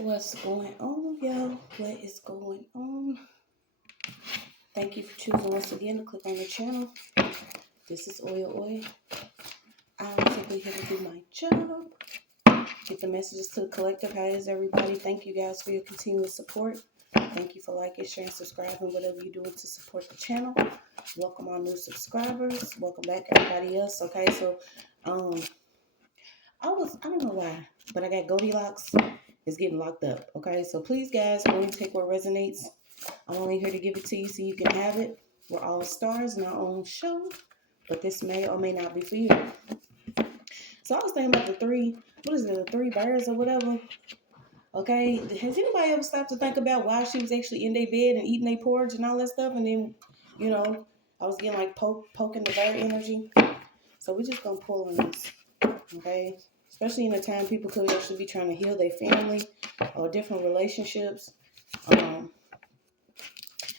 What's going on, y'all? What is going on? Thank you for choosing once again to click on the channel. This is OYAOY. I'm simply here to do my job. Get the messages to the collective. How is everybody? Thank you guys for your continuous support. Thank you for liking, sharing, subscribing, whatever you're doing to support the channel. Welcome our new subscribers. Welcome back everybody else. Okay, so I don't know why, but I got Goldilocks. It's getting locked up. Okay, so please guys, only take what resonates. I'm only here to give it to you so you can have it. We're all stars in our own show, but this may or may not be for you. So I was thinking about the three birds or whatever. Okay, has anybody ever stopped to think about why she was actually in their bed and eating their porridge and all that stuff? And then, I was getting like poking the bird energy. So we're just gonna pull on this, okay? Especially in a time people could actually be trying to heal their family or different relationships.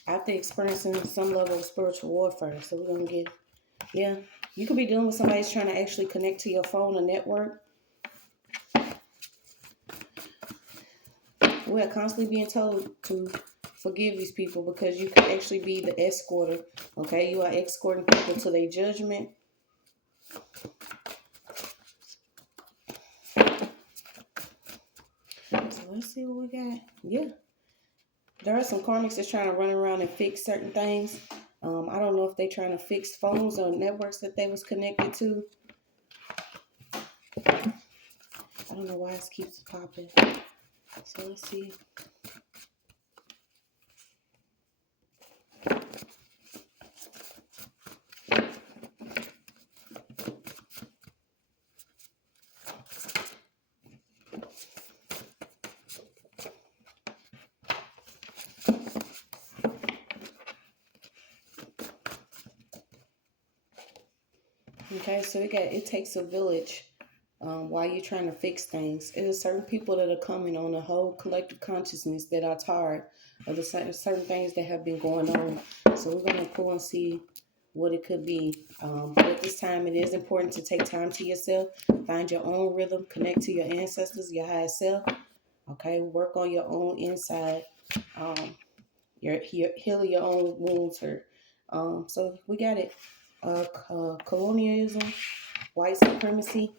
After experiencing some level of spiritual warfare. So we're going to get, you could be dealing with somebody who's trying to actually connect to your phone or network. We're constantly being told to forgive these people because you could actually be the escorter. Okay, you are escorting people to their judgment. So let's see what we got. Yeah. There are some karmics that's trying to run around and fix certain things. I don't know if they're trying to fix phones or networks that they was connected to. I don't know why it keeps popping. So let's see. Okay, so it takes a village while you're trying to fix things. There's certain people that are coming on a whole collective consciousness that are tired of the certain things that have been going on. So we're going to pull and see what it could be. But at this time, it is important to take time to yourself, find your own rhythm, connect to your ancestors, your higher self. Okay, work on your own inside, your healing your own wounds hurt. So we got it. Colonialism, white supremacy.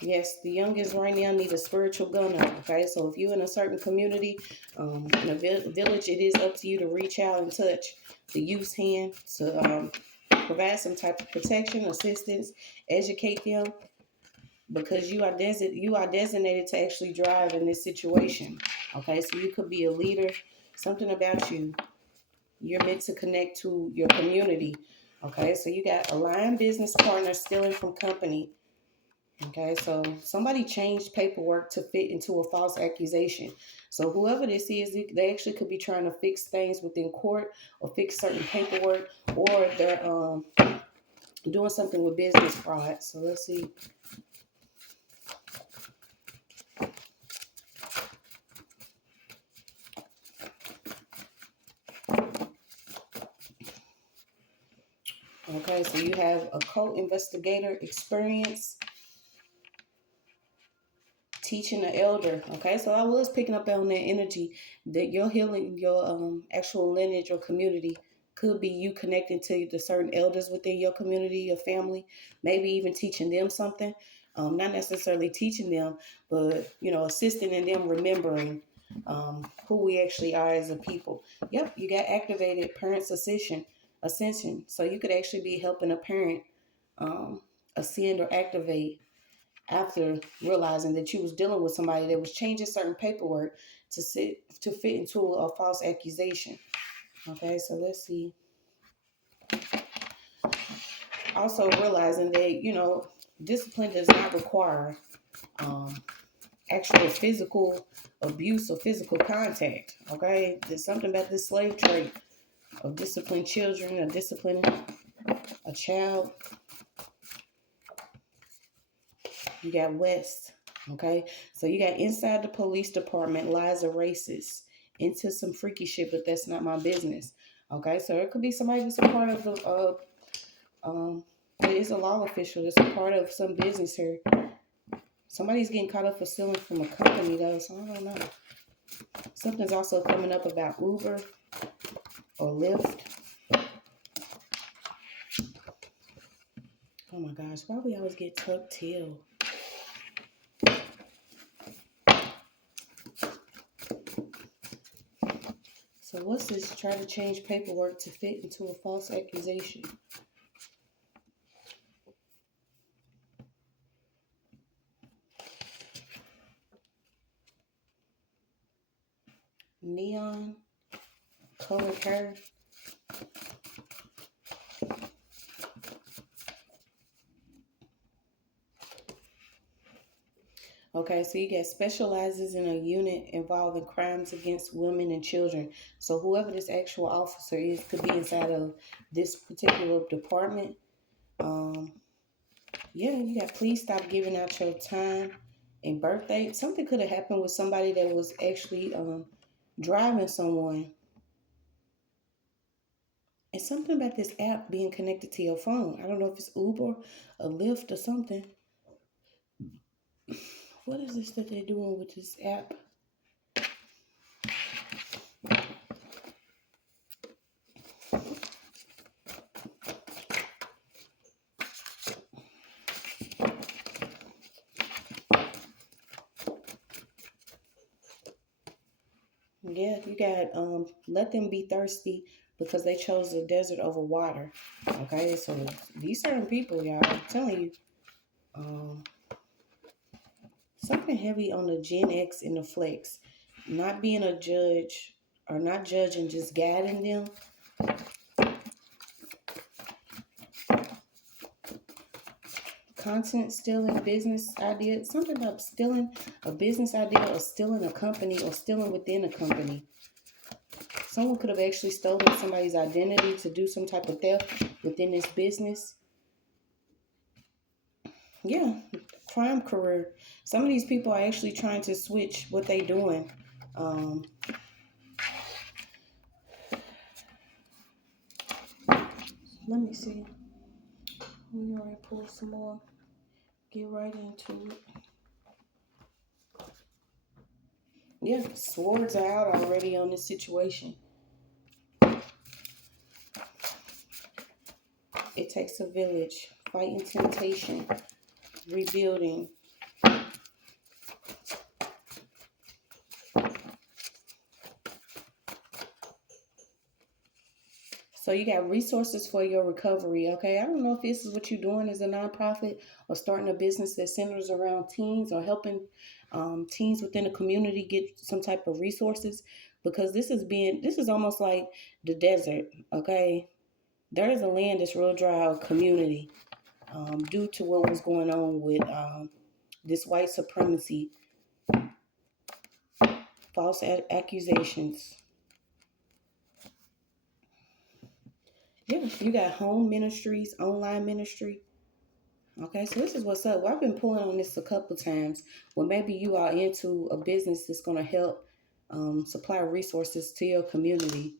Yes, the youngest right now need a spiritual gunner. Okay, so if you're in a certain community, in a village, it is up to you to reach out and touch the youth's hand to provide some type of protection, assistance, educate them, because you are designated to actually drive in this situation. Okay, so you could be a leader. Something about you. You're meant to connect to your community. Okay, so you got aligned business partners stealing from company. Okay, so somebody changed paperwork to fit into a false accusation. So whoever this is, they actually could be trying to fix things within court or fix certain paperwork, or they're doing something with business fraud. So let's see. Okay, so you have a co-investigator experience, teaching an elder. Okay, so I was picking up on that energy that you're healing your actual lineage or community. Could be you connecting to the certain elders within your community, your family, maybe even teaching them something. Not necessarily teaching them, but assisting in them remembering who we actually are as a people. Yep, you got activated parents ascension. So you could actually be helping a parent ascend or activate after realizing that you was dealing with somebody that was changing certain paperwork to fit into a false accusation. Okay, so let's see. Also realizing that, discipline does not require actual physical abuse or physical contact. Okay, there's something about this slave trade of disciplining children or disciplining a child. You got West. Okay, so you got inside the police department lies a racist into some freaky shit, but that's not my business. Okay, so it could be somebody that's a part of the It is a law official. It's a part of some business here. Somebody's getting caught up for stealing from a company, though, so I don't know. Something's also coming up about Uber or Lyft. Oh my gosh, why we always get tucked tail? So what's this? Try to change paperwork to fit into a false accusation. Neon, colored hair. Okay, so you get specializes in a unit involving crimes against women and children. So whoever this actual officer is could be inside of this particular department. Yeah, you got please stop giving out your time and birthday. Something could have happened with somebody that was actually driving someone. And something about this app being connected to your phone. I don't know if it's Uber, a Lyft, or something. What is this that they're doing with this app? Yeah, you got let them be thirsty because they chose the desert over water. Okay, so these certain people, y'all, I'm telling you, um, something heavy on the Gen X and the Flex. Not being a judge or not judging, just guiding them. Content stealing, business idea. Something about stealing a business idea or stealing a company or stealing within a company. Someone could have actually stolen somebody's identity to do some type of theft within this business. Yeah, crime career. Some of these people are actually trying to switch what they doing. Um, Let me see. We already pull some more. Get right into it. Yeah, swords are out already on this situation. It takes a village. Fighting temptation. Rebuilding. So you got resources for your recovery, okay? I don't know if this is what you're doing as a nonprofit or starting a business that centers around teens or helping teens within the community get some type of resources, because this is almost like the desert, okay? There is a land that's real dry, a community, due to what was going on with this white supremacy, false accusations. Yeah, you got home ministries, online ministry. Okay, so this is what's up. Well, I've been pulling on this a couple times. Well, maybe you are into a business that's going to help supply resources to your community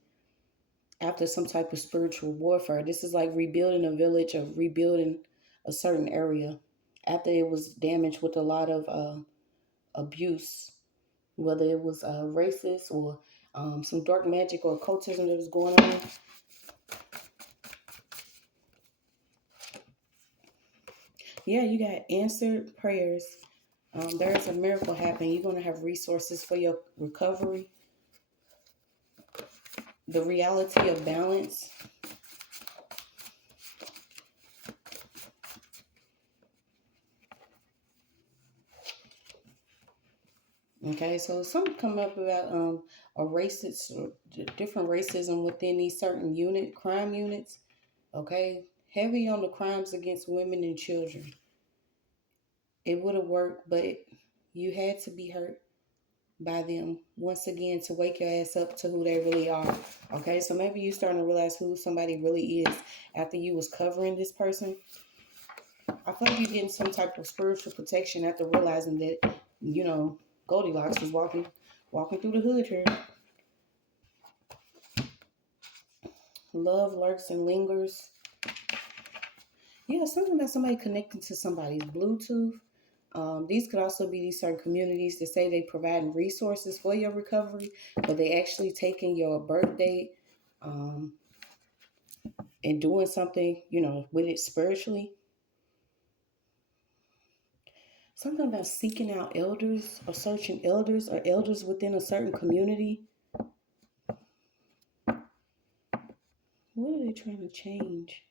after some type of spiritual warfare. This is like rebuilding a village or rebuilding a certain area after it was damaged with a lot of abuse, whether it was racist or some dark magic or occultism that was going on. Yeah, you got answered prayers. There's a miracle happening. You're going to have resources for your recovery. The reality of balance. Okay, so something come up about a racist or different racism within these certain crime units. Okay, heavy on the crimes against women and children. It would have worked, but you had to be hurt by them once again to wake your ass up to who they really are. Okay, so maybe you're starting to realize who somebody really is after you was covering this person. I feel like you're getting some type of spiritual protection after realizing that, Goldilocks was walking through the hood here. Love lurks and lingers. Yeah, something about somebody connecting to somebody's Bluetooth. These could also be these certain communities that say they providing resources for your recovery, but they actually taking your birth date um, and doing something, with it spiritually. Something about seeking out elders or searching elders or elders within a certain community. What are they trying to change?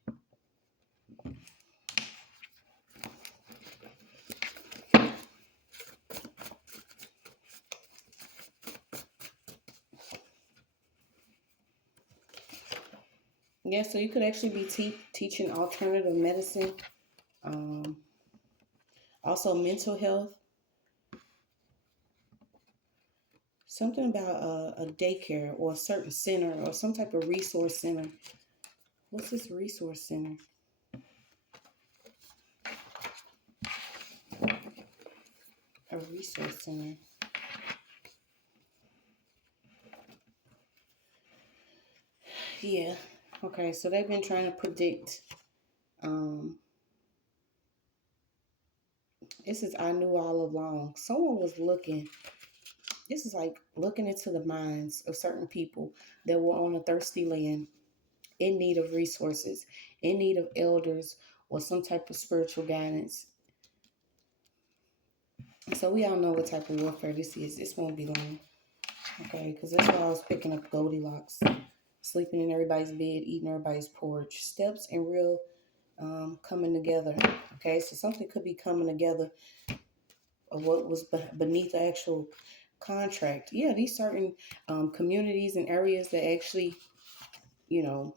Yeah, so you could actually be teaching alternative medicine, um, also mental health. Something about a daycare or a certain center or some type of resource center. What's this resource center? A resource center. Yeah. Okay, so they've been trying to predict. Um, this is I knew all along. Someone was looking. This is like looking into the minds of certain people that were on a thirsty land in need of resources, in need of elders or some type of spiritual guidance. So we all know what type of warfare this is. This won't be long. Okay, because that's why I was picking up Goldilocks. Sleeping in everybody's bed, eating everybody's porch. Steps and real coming together. Okay, so something could be coming together of what was beneath the actual contract. Yeah, these certain communities and areas that actually,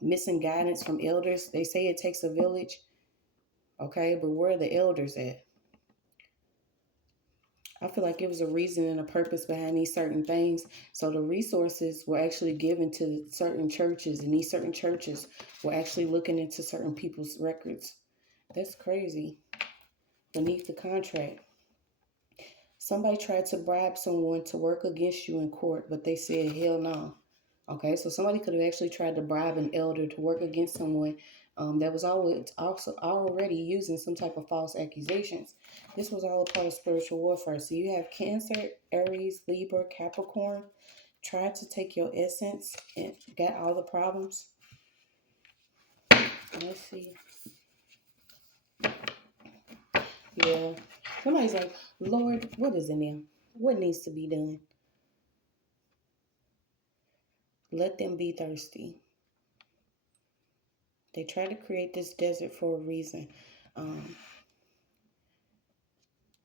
missing guidance from elders. They say it takes a village. Okay, but where are the elders at? I feel like it was a reason and a purpose behind these certain things. So the resources were actually given to certain churches, and these certain churches were actually looking into certain people's records. That's crazy. Beneath the contract. Somebody tried to bribe someone to work against you in court, but they said, hell no. Okay, so somebody could have actually tried to bribe an elder to work against someone that was always also already using some type of false accusations. This was all a part of spiritual warfare. So you have Cancer, Aries, Libra, Capricorn. Tried to take your essence and got all the problems. Let's see. Yeah. Somebody's like, Lord, what is in them? What needs to be done? Let them be thirsty. They try to create this desert for a reason.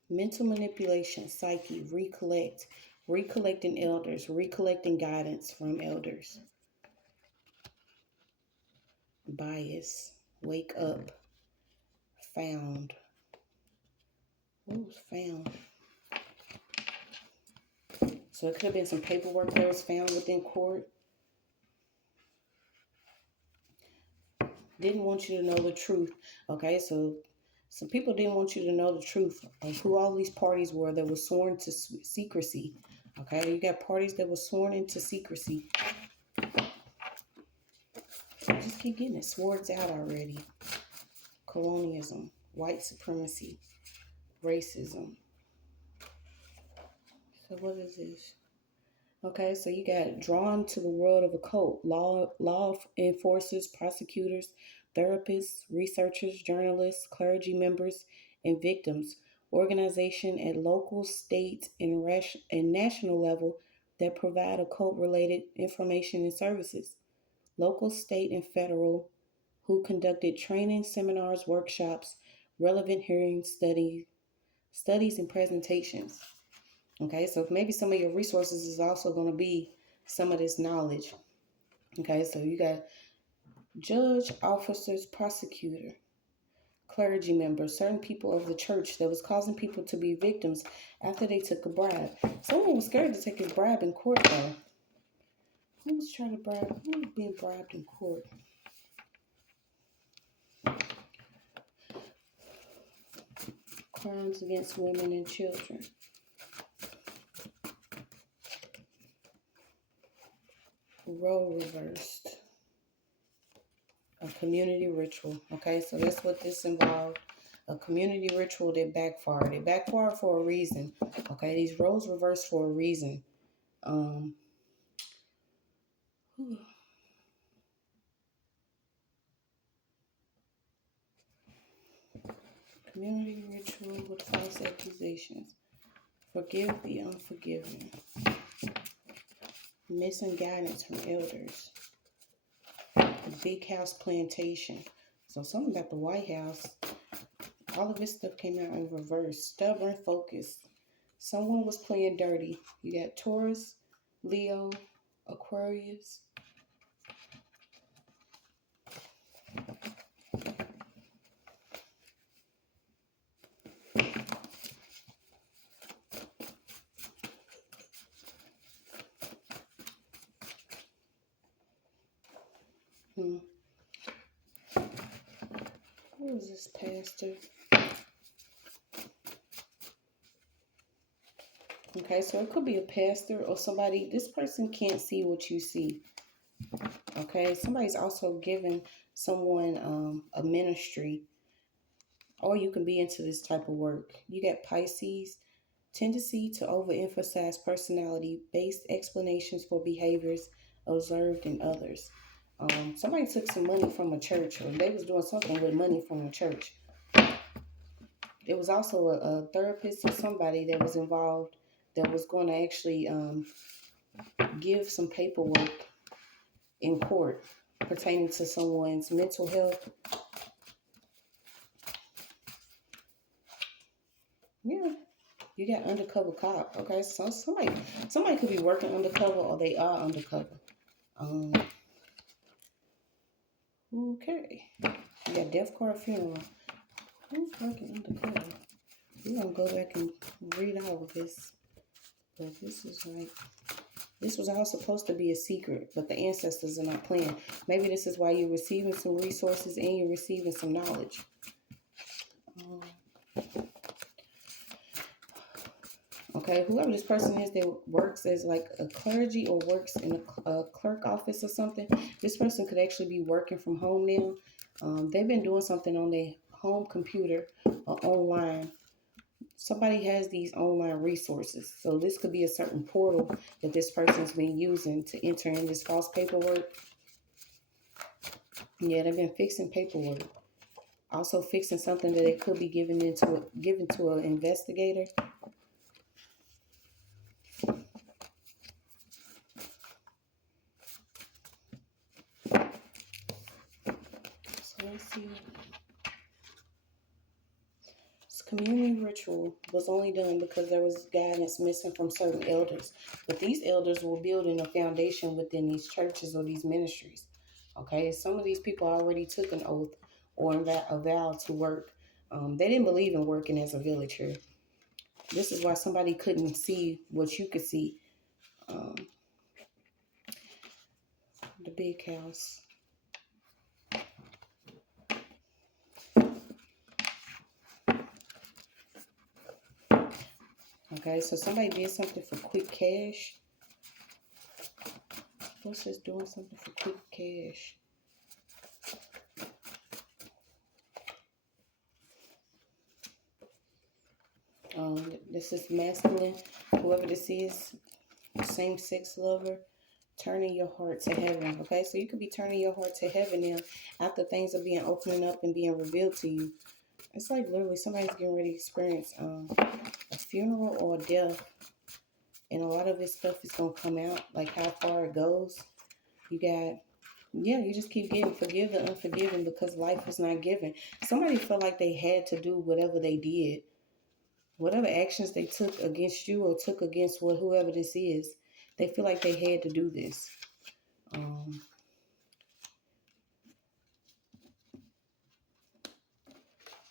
Mental manipulation, psyche, recollecting elders, recollecting guidance from elders. Bias, wake up, found. What was found? So it could have been some paperwork that was found within court. Didn't want you to know the truth. Okay, so some people didn't want you to know the truth of who all these parties were that were sworn to secrecy. Okay, you got parties that were sworn into secrecy. Just keep getting it. Swords out already. Colonialism, white supremacy, racism. So what is this? Okay, so you got drawn to the world of occult, law enforcers, prosecutors, therapists, researchers, journalists, clergy members, and victims. Organization at local, state, and national level that provide occult-related information and services. Local, state, and federal who conducted training, seminars, workshops, relevant hearing studies, and presentations. Okay, so maybe some of your resources is also going to be some of this knowledge. Okay, so you got judge, officers, prosecutor, clergy members, certain people of the church that was causing people to be victims after they took a bribe. Someone was scared to take a bribe in court, though. Who was trying to bribe? Who was being bribed in court? Crimes against women and children. Role reversed. community ritual. Okay, so that's what this involved. A community ritual that backfired. It backfired for a reason. Okay, these roles reversed for a reason. Community ritual with false accusations. Forgive the unforgiven. Missing guidance from elders. The big house plantation. So something about the White House. All of this stuff came out in reverse. Stubborn focus. Someone was playing dirty. You got Taurus, Leo, Aquarius. Who is this pastor? Okay, so it could be a pastor or somebody. This person can't see what you see. Okay, somebody's also giving someone a ministry, or you can be into this type of work. You got Pisces, tendency to overemphasize personality-based explanations for behaviors observed in others. Somebody took some money from a church, or they was doing something with money from a church. There was also a therapist or somebody that was involved that was going to actually give some paperwork in court pertaining to someone's mental health. Yeah, you got undercover cop. Okay, so somebody could be working undercover, or they are undercover. Okay, you got death card funeral. Who's working undercover? We're gonna go back and read all of this, but this is like, this was all supposed to be a secret, but the ancestors are not playing. Maybe this is why you're receiving some resources and you're receiving some knowledge. Okay, whoever this person is that works as like a clergy or works in a clerk office or something, this person could actually be working from home now. They've been doing something on their home computer or online. Somebody has these online resources. So this could be a certain portal that this person's been using to enter in this false paperwork. Yeah, they've been fixing paperwork. Also fixing something that it could be given to an investigator. So let's see. This community ritual was only done because there was guidance missing from certain elders. But these elders were building a foundation within these churches or these ministries. Okay, some of these people already took an oath or a vow to work. They didn't believe in working as a villager. This is why somebody couldn't see what you could see. The big house. Okay, so somebody did something for quick cash. What's this doing something for quick cash? This is masculine. Whoever this is, same-sex lover, turning your heart to heaven. Okay, so you could be turning your heart to heaven now after things are being opening up and being revealed to you. It's like literally somebody's getting ready to experience a funeral or a death. And a lot of this stuff is going to come out, like how far it goes. You got, yeah, you just keep getting forgive the unforgiven because life is not given. Somebody felt like they had to do whatever they did. Whatever actions they took against you or took against whoever this is, they feel like they had to do this.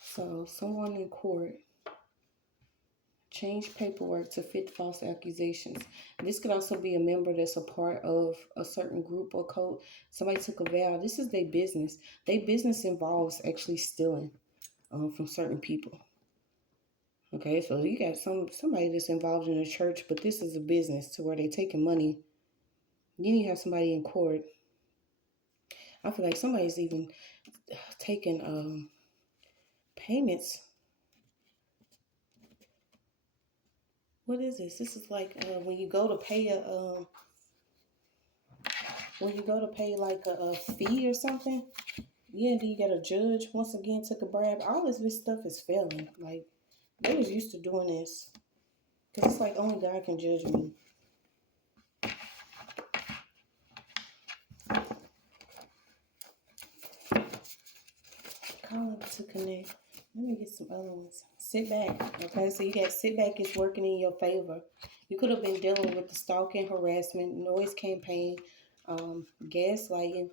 So someone in court changed paperwork to fit false accusations. This could also be a member that's a part of a certain group or cult. Somebody took a vow. This is their business. Their business involves actually stealing from certain people. Okay, so you got somebody that's involved in a church, but this is a business to where they're taking money. You need to have somebody in court. I feel like somebody's even taking payments. What is this? This is like when you go to pay like a fee or something. Yeah, then you got a judge once again took a bribe. All this stuff is failing. Like they was used to doing this. Cause it's like only God can judge me. Calling to connect. Let me get some other ones. Sit back. Okay, so you got sit back is working in your favor. You could have been dealing with the stalking, harassment, noise campaign, gaslighting.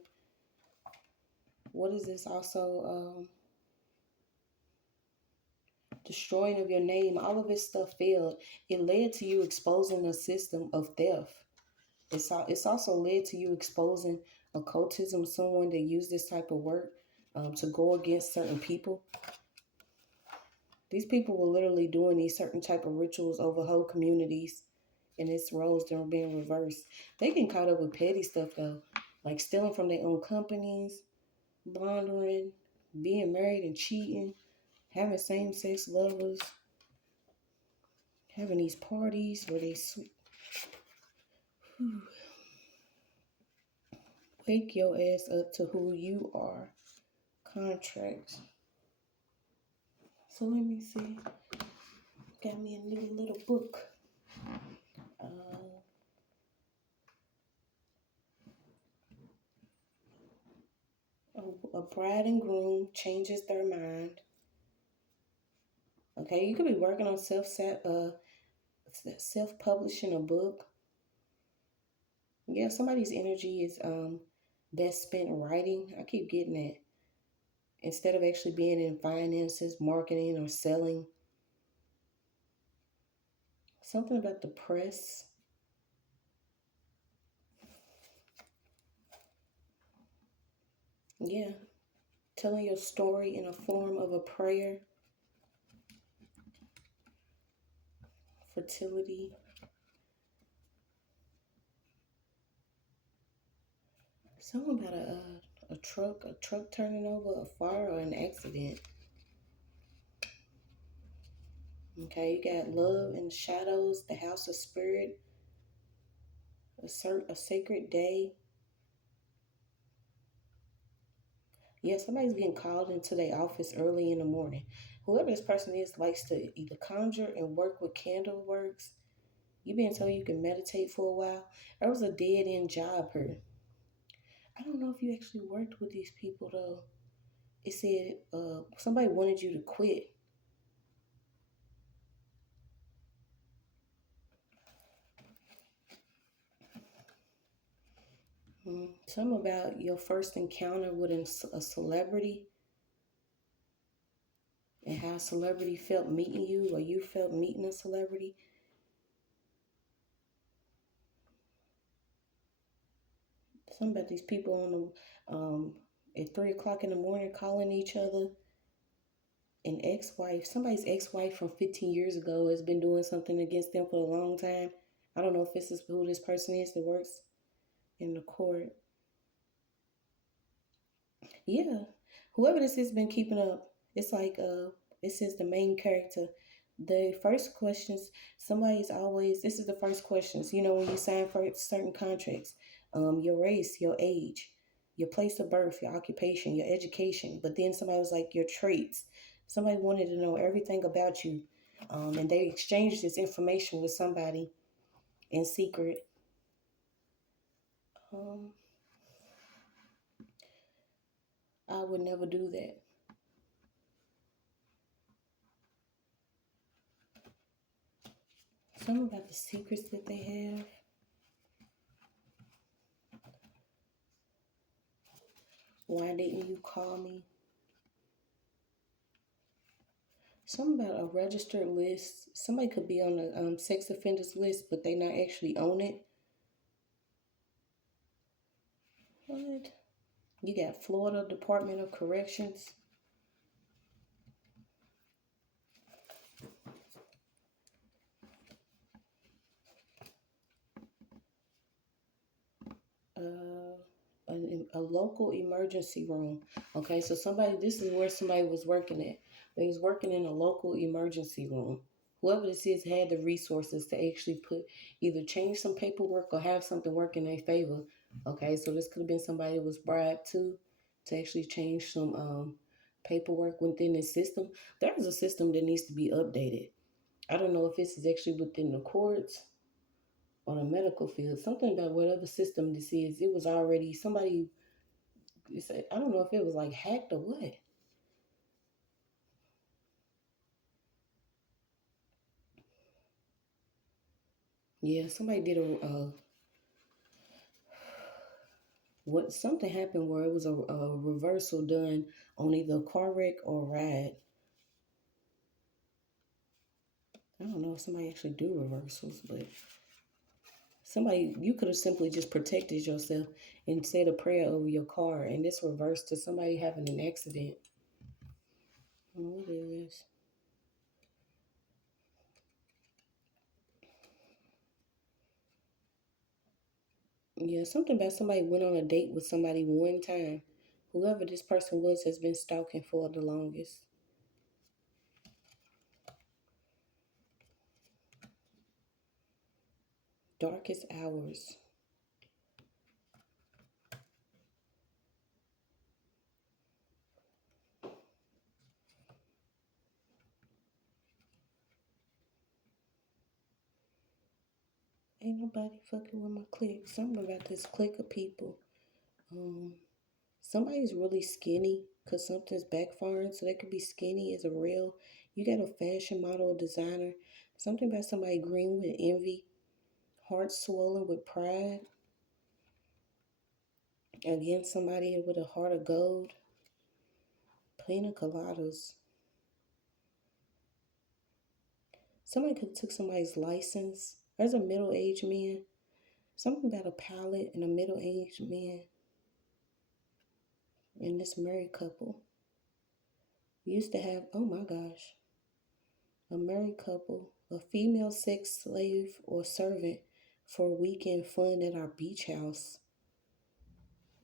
What is this also? Destroying of your name. All of this stuff failed. It led to you exposing a system of theft. It's also led to you exposing occultism, someone that used this type of work to go against certain people. These people were literally doing these certain type of rituals over whole communities, and its roles they're being reversed. They get caught up with petty stuff though, like stealing from their own companies, laundering, being married and cheating, having same-sex lovers, having these parties where they wake your ass up to who you are. Contracts. So let me see. Got me a new little book. A bride and groom changes their mind. Okay, you could be working on self-publishing a book. Yeah, somebody's energy is best spent writing. I keep getting that. Instead of actually being in finances, marketing, or selling. Something about the press. Yeah, telling your story in a form of a prayer. Fertility. Something about a truck turning over, a fire, or an accident. Okay, you got love in the shadows, the house of spirit, a sacred day. Yeah, somebody's getting called into their office early in the morning. Whoever this person is likes to either conjure and work with candle works. You been told you can meditate for a while. There was a dead end job here. I don't know if you actually worked with these people though. It said somebody wanted you to quit. Something about your first encounter with a celebrity and how a celebrity felt meeting you or you felt meeting a celebrity. Something about these people on the at 3 o'clock in the morning calling each other. An ex-wife, somebody's ex-wife from 15 years ago has been doing something against them for a long time. I don't know if this is who this person is that works in the court. Yeah, whoever this has been keeping up. It's like it says the main character. The first questions, somebody's always. This is the first questions. You know when you sign for certain contracts, your race, your age, your place of birth, your occupation, your education. But then somebody was like your traits. Somebody wanted to know everything about you, and they exchanged this information with somebody in secret. Um, I would never do that. Something about the secrets that they have. Why didn't you call me? Something about a registered list. Somebody could be on the sex offenders list, but they not actually own it. What? You got Florida Department of Corrections. A local emergency room. Okay, so this is where somebody was working at. They was working in a local emergency room. Whoever this is had the resources to actually either change some paperwork or have something work in their favor. Okay, so this could have been somebody that was bribed to actually change some paperwork within the system. There is a system that needs to be updated. I don't know if this is actually within the courts or the medical field. Something about whatever system this is, it was already somebody. I don't know if it was like hacked or what. Yeah, somebody did what something happened where it was a reversal done on either a car wreck or ride. I don't know if somebody actually do reversals, but somebody, you could have simply just protected yourself and said a prayer over your car, and this reversed to somebody having an accident. I don't know what it is. Yeah, something about somebody went on a date with somebody one time. Whoever this person was has been stalking for the longest. Darkest hours. Ain't nobody fucking with my clique. Something about this clique of people. Um, Somebody's really skinny because something's backfiring. So they could be skinny as a real. You got a fashion model or designer. Something about somebody green with envy. Heart swollen with pride. Again, somebody with a heart of gold. Pina coladas. Somebody could have took somebody's license. There's a middle-aged man. Something about a pilot and a middle-aged man. And this married couple. Used to have, oh my gosh, a married couple, a female sex slave or servant for weekend fun at our beach house.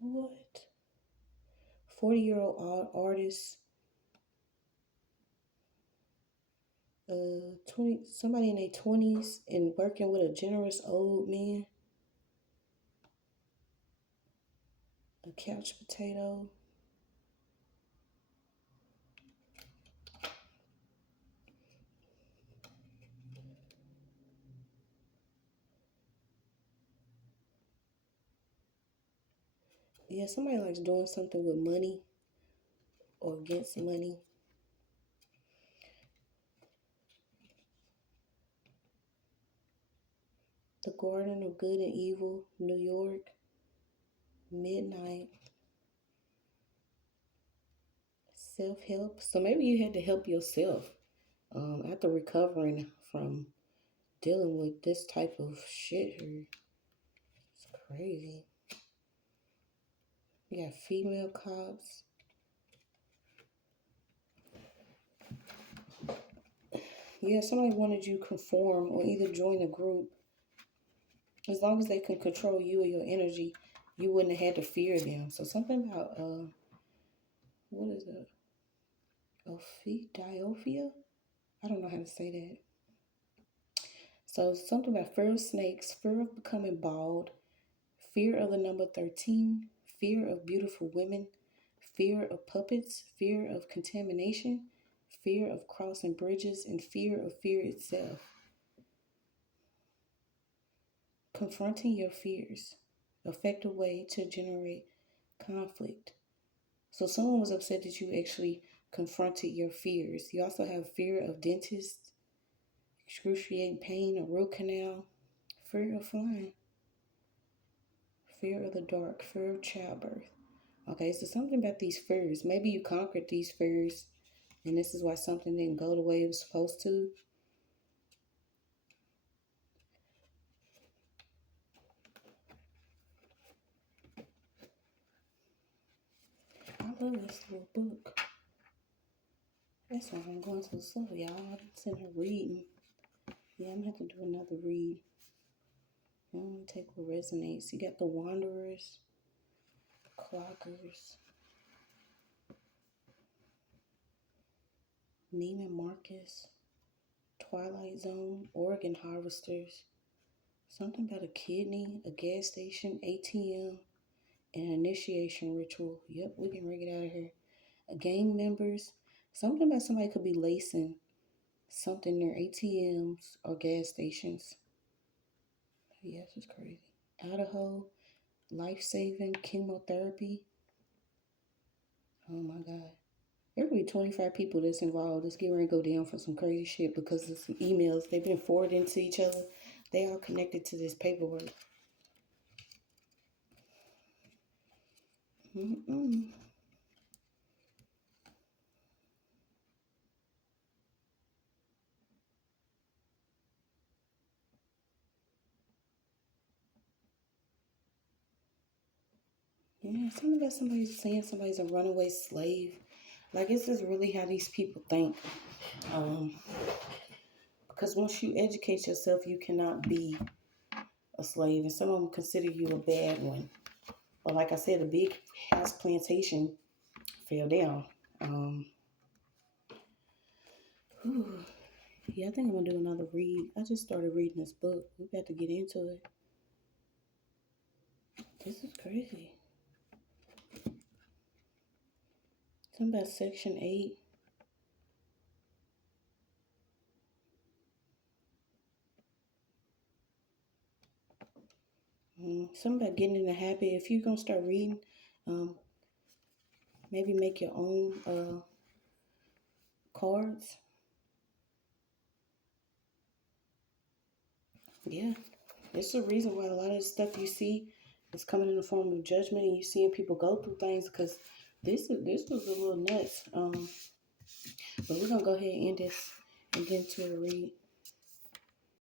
What? 40-year-old artist, somebody in their 20s and working with a generous old man. A couch potato. Yeah, somebody likes doing something with money or against money. The Garden of Good and Evil, New York, midnight. Self-help. So maybe you had to help yourself after recovering from dealing with this type of shit here. It's crazy. You got female cops. Yeah, somebody wanted you to conform or either join a group. As long as they can control you or your energy, you wouldn't have had to fear them. So something about what is it? Diophia? I don't know how to say that. So something about fear of snakes, fear of becoming bald, fear of the number 13, fear of beautiful women, fear of puppets, fear of contamination, fear of crossing bridges, and fear of fear itself. Confronting your fears, effective way to generate conflict. So someone was upset that you actually confronted your fears. You also have fear of dentists, excruciating pain, a root canal, fear of flying, fear of the dark, fear of childbirth. Okay, so something about these fears. Maybe you conquered these fears, and this is why something didn't go the way it was supposed to. I love this little book. That's why I'm going so slow, y'all. I'm sitting here reading. Yeah, I'm gonna have to do another read. I'm gonna take what resonates. You got the Wanderers. Cloggers. Neiman Marcus. Twilight Zone. Organ Harvesters. Something about a kidney, a gas station, ATM, and an initiation ritual. Yep, we can rig it out of here. Gang members. Something about somebody could be lacing something near ATMs or gas stations. Yeah, this is crazy. Idaho, life-saving chemotherapy. Oh my God. There could be 25 people that's involved. Let's get ready to go down for some crazy shit because of some emails they've been forwarding to each other. They are connected to this paperwork. Mm-mm. Yeah, something about somebody saying somebody's a runaway slave. Like, is this really how these people think? Because once you educate yourself, you cannot be a slave, and some of them consider you a bad one. But like I said, a big house plantation fell down. Yeah, I think I'm gonna do another read. I just started reading this book. We got to get into it. This is crazy. Something about Section 8. Something about getting in the habit. If you're gonna start reading, maybe make your own cards. Yeah, it's the reason why a lot of the stuff you see is coming in the form of judgment, and you seeing people go through things because this was a little nuts. But we're gonna go ahead and end this and get into a read.